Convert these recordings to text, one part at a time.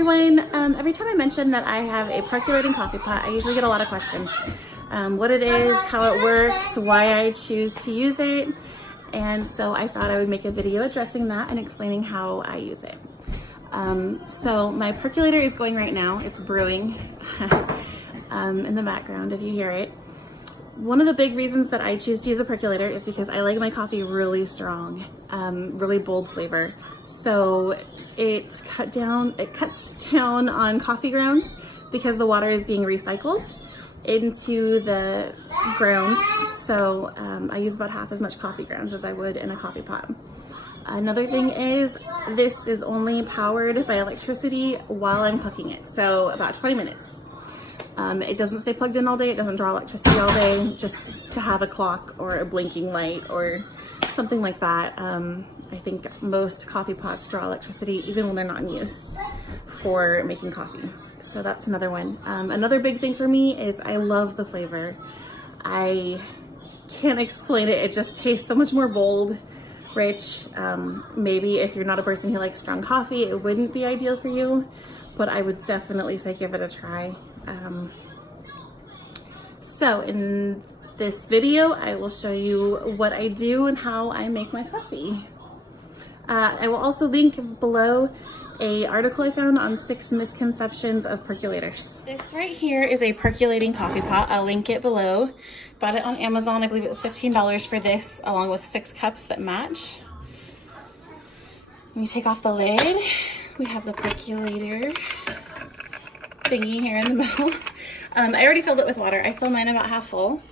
everyone. Every time I mention that I have a percolating coffee pot, I usually get a lot of questions. What it is, how it works, why I choose to use it. And so I thought I would make a video addressing that and explaining how I use it. So my percolator is going right now. It's brewing in the background if you hear it. One of the big reasons that I choose to use a percolator is because I like my coffee really strong, really bold flavor. So it cuts down on coffee grounds because the water is being recycled into the grounds. So I use about half as much coffee grounds as I would in a coffee pot. Another thing is this is only powered by electricity while I'm cooking it. So about 20 minutes. It doesn't stay plugged in all day. It doesn't draw electricity all day, just to have a clock or a blinking light or something like that. I think most coffee pots draw electricity even when they're not in use for making coffee. So that's another one. Another big thing for me is I love the flavor. I can't explain it. It just tastes so much more bold, rich. Maybe if you're not a person who likes strong coffee, it wouldn't be ideal for you, but I would definitely say give it a try. So in this video, I will show you what I do and how I make my coffee. I will also link below an article I found on 6 misconceptions of percolators. This right here is a percolating coffee pot. I'll link it below. Bought it on Amazon. I believe it was $15 for this, along with 6 cups that match. When you take off the lid, we have the percolator thingy here in the middle. I already filled it with water. I fill mine about half full.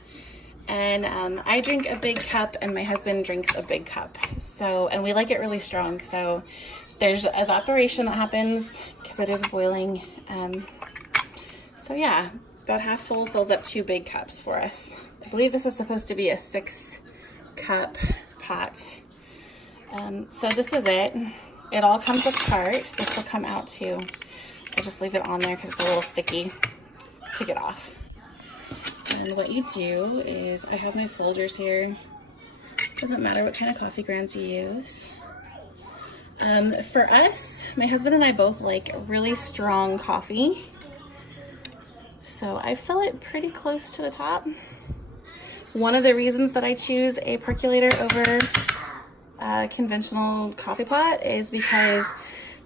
And I drink a big cup and my husband drinks a big cup. So, and we like it really strong. So there's evaporation that happens because it is boiling. So yeah, about half full fills up 2 big cups for us. I believe this is supposed to be a 6-cup pot. So this is it. It all comes apart. This will come out too. I'll just leave it on there because it's a little sticky to get off. And what you do is, I have my Folgers here. Doesn't matter what kind of coffee grounds you use. For us, my husband and I both like really strong coffee. So I fill it pretty close to the top. One of the reasons that I choose a percolator over a conventional coffee pot is because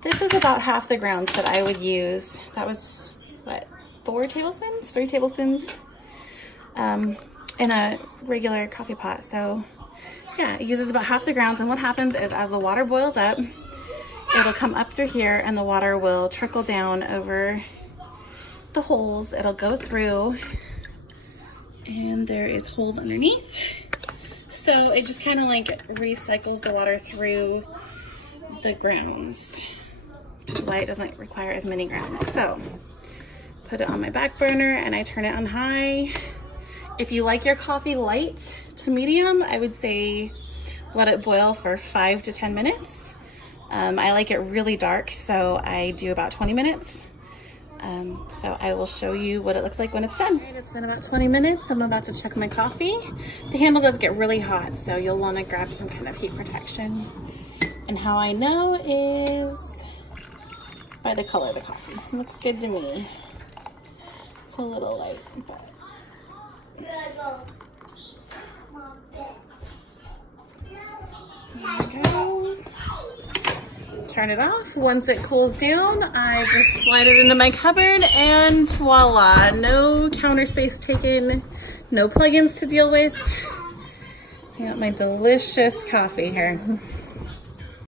this is about half the grounds that I would use. That was, what, 3 tablespoons in a regular coffee pot. So yeah, it uses about half the grounds. And what happens is as the water boils up, it'll come up through here and the water will trickle down over the holes. It'll go through and there is holes underneath. So it just kind of like recycles the water through the grounds, which is why it doesn't require as many grounds. So put it on my back burner and I turn it on high. If you like your coffee light to medium, I would say let it boil for 5 to 10 minutes. I like it really dark, so I do about 20 minutes. So I will show you what it looks like when it's done. Right, it's been about 20 minutes. I'm about to check my coffee. The handle does get really hot, so you'll want to grab some kind of heat protection. And how I know is by the color of the coffee. It looks good to me. It's a little light, but there we go. Turn it off. Once it cools down, I just slide it into my cupboard and voila, no counter space taken, no plugins to deal with. I got my delicious coffee here.